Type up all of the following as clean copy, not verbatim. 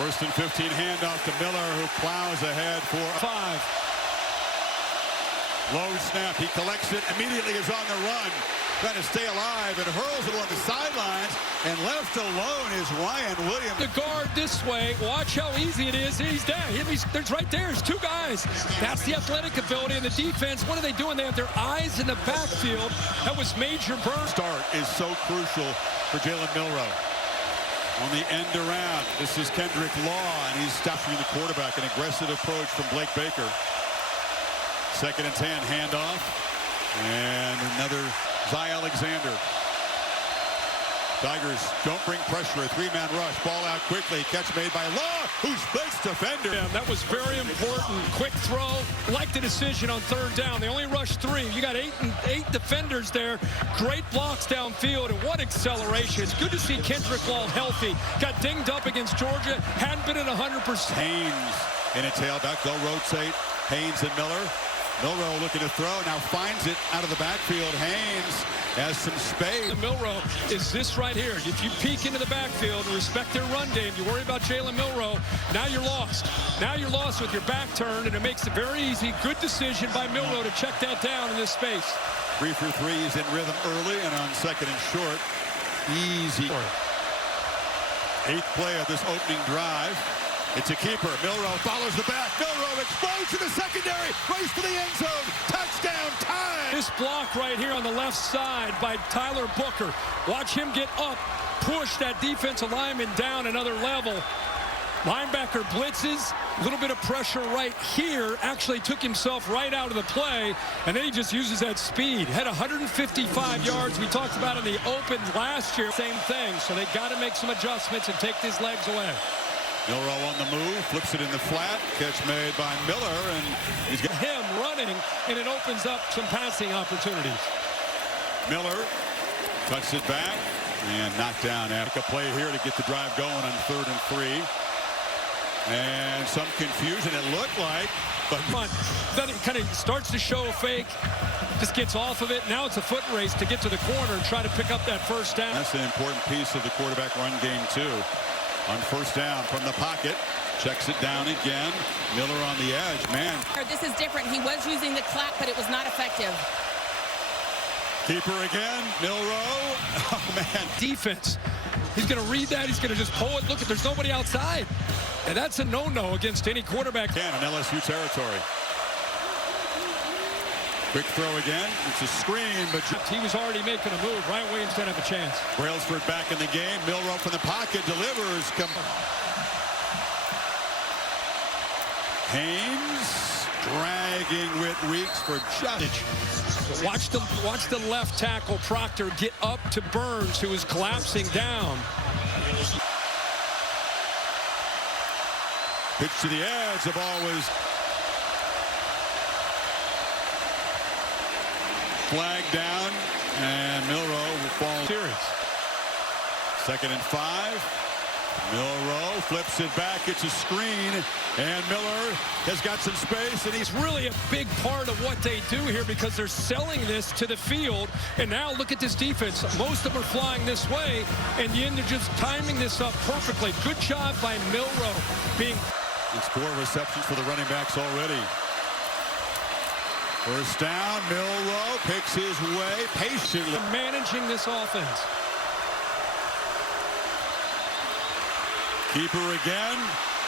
First and 15, handoff to Miller, who plows ahead for 5. Low snap, he collects it, immediately is on the run, trying to stay alive and hurls it along the sidelines, and left alone is Ryan Williams. The guard this way, watch how easy it is. He's there, there's right there, there's 2 guys. That's the athletic ability and the defense. What are they doing? They have their eyes in the backfield. That was major burn. Start is so crucial for Jalen Milroe. On the end around, this is Kendrick Law, and he's stopping the quarterback. An aggressive approach from Blake Baker. Second and 10, handoff. And another Zy Alexander. Tigers don't bring pressure. A 3-man rush. Ball out quickly. Catch made by Law, who's best defender. Yeah, that was very important. Quick throw. Like the decision on 3rd down. They only rushed 3. You got 8 defenders there. Great blocks downfield, and what acceleration. It's good to see Kendrick Law healthy. Got dinged up against Georgia. Hadn't been at 100%. Haynes in a tailback. They'll rotate. Haynes and Miller. Milroe looking to throw, now finds it out of the backfield. Haynes has some space. Milroe is this right here. If you peek into the backfield and respect their run game, you worry about Jalen Milroe, now you're lost. Now you're lost with your back turned, and it makes it very easy. Good decision by Milroe to check that down in this space. 3 for 3, he's in rhythm early, and on 2nd and short, easy. 8th play of this opening drive. It's a keeper. Milroe follows the back. Milroe explodes to the secondary. Race to the end zone. Touchdown time. This block right here on the left side by Tyler Booker. Watch him get up, push that defensive lineman down another level. Linebacker blitzes. A little bit of pressure right here. Actually took himself right out of the play. And then he just uses that speed. Had 155 yards. We talked about in the open last year. Same thing. So they got to make some adjustments and take his legs away. Milroe on the move, flips it in the flat. Catch made by Miller, and he's got him running, and it opens up some passing opportunities. Miller cuts it back and knocked down. After a play here to get the drive going on 3rd and 3. And some confusion, it looked like. But then it kind of starts to show a fake, just gets off of it. Now it's a foot race to get to the corner and try to pick up that 1st down. That's an important piece of the quarterback run game, too. On 1st down from the pocket, checks it down again. Miller on the edge, man. This is different. He was using the clap, but it was not effective. Keeper again, Milroe. Oh, man. Defense. He's going to read that. He's going to just pull it. Look, there's nobody outside. And that's a no-no against any quarterback. Again, in LSU territory. Quick throw again. It's a screen, but he was already making a move. Ryan Williams didn't have a chance. Brailsford back in the game. Milroe from the pocket delivers. Haynes dragging with Weeks for just. Watch the left tackle Proctor get up to Burns, who is collapsing down. Pitch to the edge. The ball was flag down, and Milroe will fall. Series. 2nd and 5. Milroe flips it back. It's a screen, and Miller has got some space, and he's really a big part of what they do here because they're selling this to the field. And now look at this defense. Most of them are flying this way, and you end up just timing this up perfectly. Good job by Milroe. It's 4 receptions for the running backs already. 1st down, Milroe picks his way patiently. Managing this offense. Keeper again,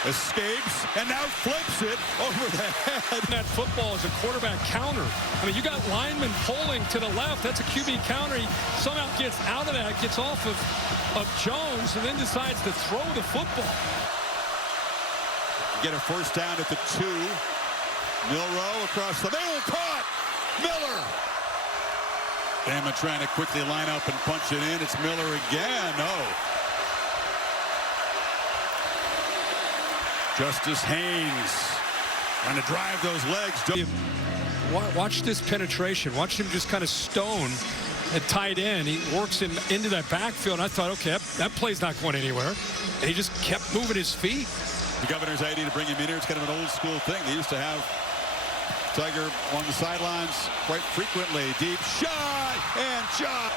escapes, and now flips it over the head. That football is a quarterback counter. I mean, you got linemen pulling to the left. That's a QB counter. He somehow gets out of that, gets off of Jones, and then decides to throw the football. Get a 1st down at the 2. Milroe across the middle, caught! Miller! Bama trying to quickly line up and punch it in. It's Miller again. No. Justice Haynes trying to drive those legs. Watch this penetration. Watch him just kind of stone at tight end. He works him into that backfield. I thought, okay, that play's not going anywhere. And he just kept moving his feet. The Governor's idea to bring him in here, it's kind of an old school thing. They used to have Tiger on the sidelines quite frequently. Deep shot and shot.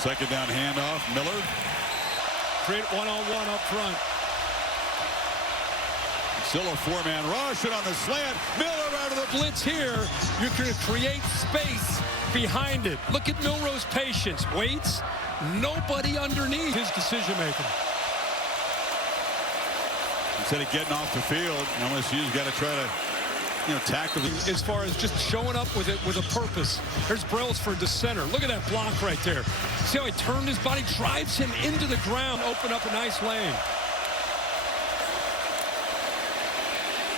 2nd down handoff. Miller create one-on-one up front. Still a four-man rush, and on the slant, Miller out of the Blitz here, you can create space behind it. Look at Milroe's patience. Waits, nobody underneath his decision-making. Instead of getting off the field, LSU's got to try to, tackle it. As far as just showing up with it with a purpose. There's Brailsford to center. Look at that block right there. See how he turned his body, drives him into the ground, open up a nice lane.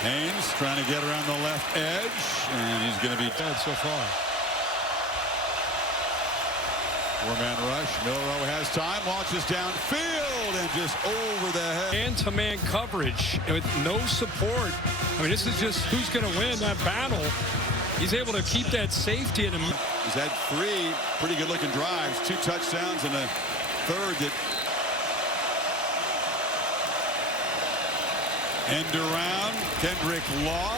Haynes trying to get around the left edge, and he's going to be dead so far. Four-man rush. Milroe has time, launches downfield, and just over the head. Man-to-man coverage with no support. I mean, this is just who's going to win that battle. He's able to keep that safety in him. He's had 3 pretty good-looking drives, 2 touchdowns, and a third that end around. Kendrick Law.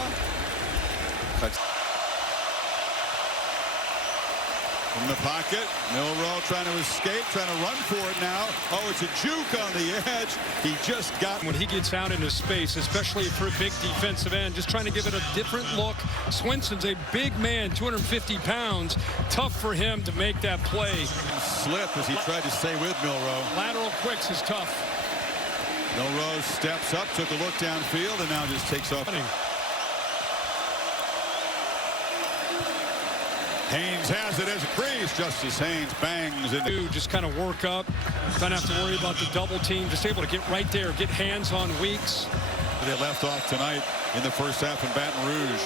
From the pocket, Milroe trying to escape, trying to run for it now. Oh, it's a juke on the edge. He just got... When he gets out into space, especially for a big defensive end, just trying to give it a different look. Swinson's a big man, 250 pounds. Tough for him to make that play. Slip as he tried to stay with Milroe. Lateral quicks is tough. Milroe steps up, took a look downfield, and now just takes off. Haynes has it as a crease. Justice Haynes bangs into. Just kind of work up. Don't have to worry about the double team. Just able to get right there, get hands on Weeks. They left off tonight in the first half in Baton Rouge.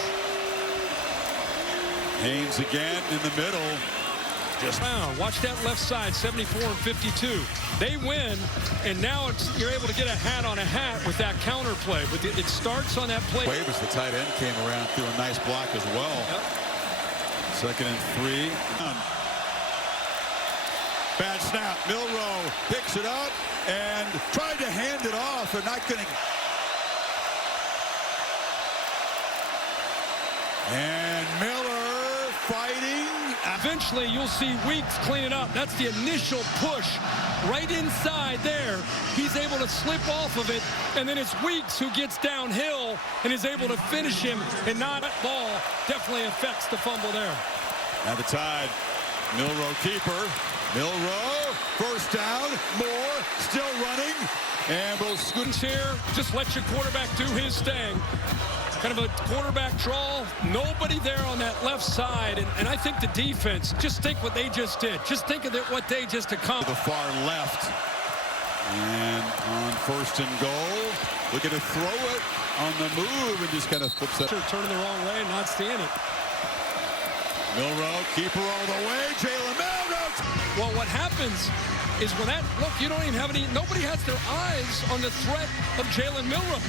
Haynes again in the middle. Just watch that left side, 74 and 52. They win, and now you're able to get a hat on a hat with that counter play. But it starts on that play. Waivers, the tight end, came around through a nice block as well. Yep. 2nd and 3. Bad snap. Milroe picks it up and tried to hand it off. They're not going to. And Miller fighting. Eventually, you'll see Weeks clean it up. That's the initial push right inside there. He's able to slip off of it, and then it's Weeks who gets downhill and is able to finish him, and not that ball definitely affects the fumble there. At the Tide, Milroe keeper. Milroe, first down, Moore still running, and we'll scoot here. Just let your quarterback do his thing. Kind of a quarterback draw. Nobody there on that left side. And I think the defense, just think what they just did. Just think of what they just accomplished. The far left. And on 1st and goal, looking to throw it on the move and just kind of flips it. Turning the wrong way, not seeing it. Milroe, keeper all the way. Jalen Milroe. Well, what happens is when that, look, you don't even have any, nobody has their eyes on the threat of Jalen Milroe.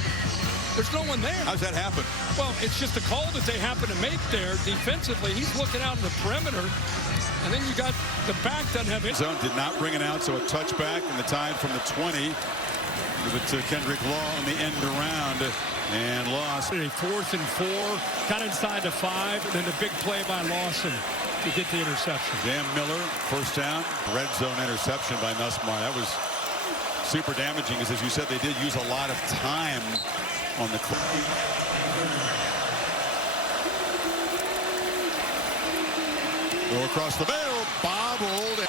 There's no one there. How's that happen? Well, it's just a call that they happen to make there defensively. He's looking out in the perimeter. And then you got the back doesn't have it. Zone did not bring it out, so a touchback and the Tide from the 20. Give it to Kendrick Law on the end around and lost. A 4th and 4, got inside the 5, and then the big play by Lawson to get the interception. Jam Miller, first down, red zone interception by Nussmeyer. That was super damaging, because as you said, they did use a lot of time on the clock. Go across the middle, bobbled.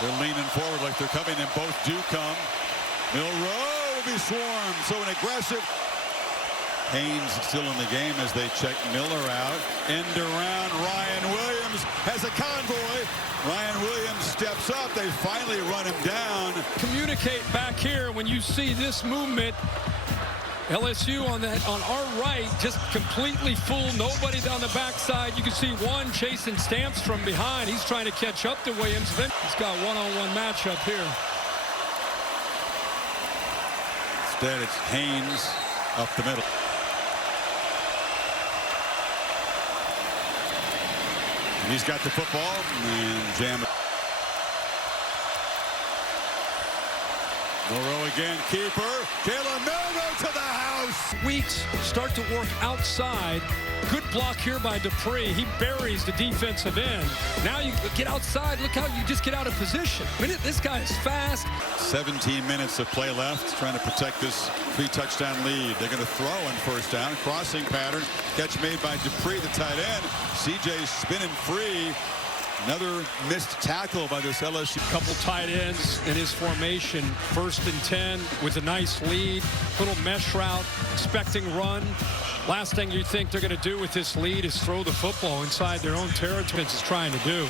They're leaning forward like they're coming, and both do come. Milroe will be swarmed, so an aggressive. Haynes still in the game as they check Miller out. End around, Ryan Williams has a convoy. Ryan Williams steps up. They finally run him down. Communicate back here when you see this movement. LSU on our right, just completely full. Nobody down the backside. You can see one chasing Stamps from behind. He's trying to catch up to Williams. Then he's got one-on-one matchup here. Instead, it's Haynes up the middle. And he's got the football and jam it. Milroe again. Keeper. Jalen Milroe to the house. Weeks start to work outside. Good block here by Dippre. He buries the defensive end. Now you get outside. Look how you just get out of position. I mean, this guy is fast. 17 minutes of play left, trying to protect this 3-touchdown lead. They're going to throw on first down. Crossing pattern. Catch made by Dippre, the tight end. CJ spinning free. Another missed tackle by this LSU. Couple tight ends in his formation. 1st and 10 with a nice lead. Little mesh route, expecting run. Last thing you think they're going to do with this lead is throw the football inside their own territory. Is trying to do.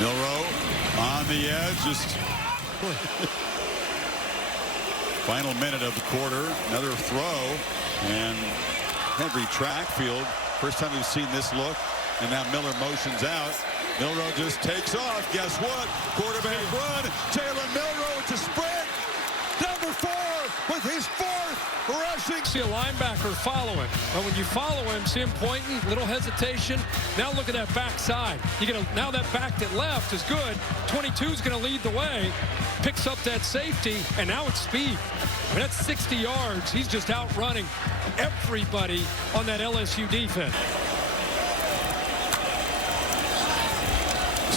Milroe on the edge. Just final minute of the quarter. Another throw. And Henry track field. First time we've seen this look. And now Miller motions out. Milroe just takes off. Guess what? Quarterback run. Jalen Milroe with the sprint. Number 4 with his 4th rushing. See a linebacker follow him. But when you follow him, see him pointing, little hesitation. Now look at that backside. Now that back that left is good. 22 is going to lead the way. Picks up that safety, and now it's speed. I mean, that's 60 yards. He's just outrunning everybody on that LSU defense.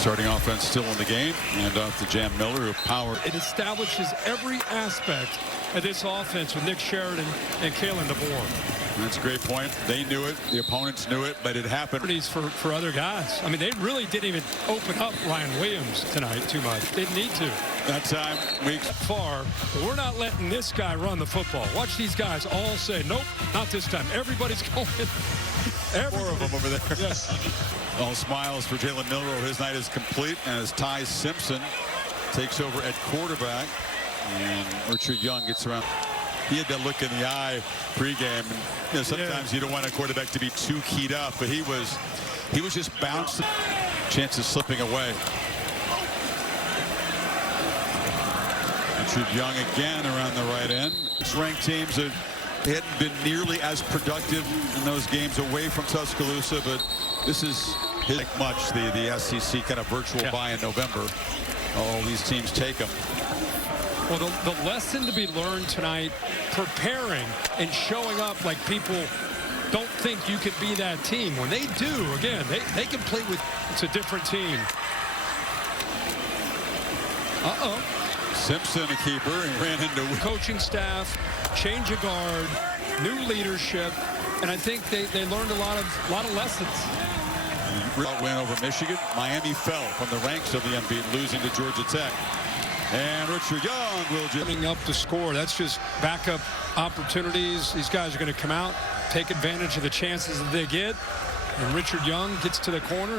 Starting offense still in the game. And off to Jaeden Miller, who power. It establishes every aspect of this offense with Nick Sheridan and Kadyn DeWR. That's a great point. They knew it. The opponents knew it, but it happened. For other guys. I mean, they really didn't even open up Ryan Williams tonight too much. They didn't need to. That time, weeks far, we're not letting this guy run the football. Watch these guys all say, nope, not this time. Everybody's going. 4 of them over there. Yes. All smiles for Jalen Milroe. His night is complete as Ty Simpson takes over at quarterback. And Richard Young gets around. He had that look in the eye pregame. And, sometimes you don't want a quarterback to be too keyed up, but he was just bouncing. Chances slipping away. Richard Young again around the right end. It's ranked teams that hadn't been nearly as productive in those games away from Tuscaloosa, but this is much the SEC kind of virtual bye in November. All these teams take them. Well, the lesson to be learned tonight, preparing and showing up like people don't think you could be that team. When they do, again, they can play with, it's a different team. Simpson, a keeper, and ran into coaching staff, change of guard, new leadership, and I think they learned a lot of lessons. Win over Michigan. Miami fell from the ranks of the unbeaten, losing to Georgia Tech. And Richard Young will just coming up to score. That's just backup opportunities. These guys are going to come out, take advantage of the chances that they get. And Richard Young gets to the corner.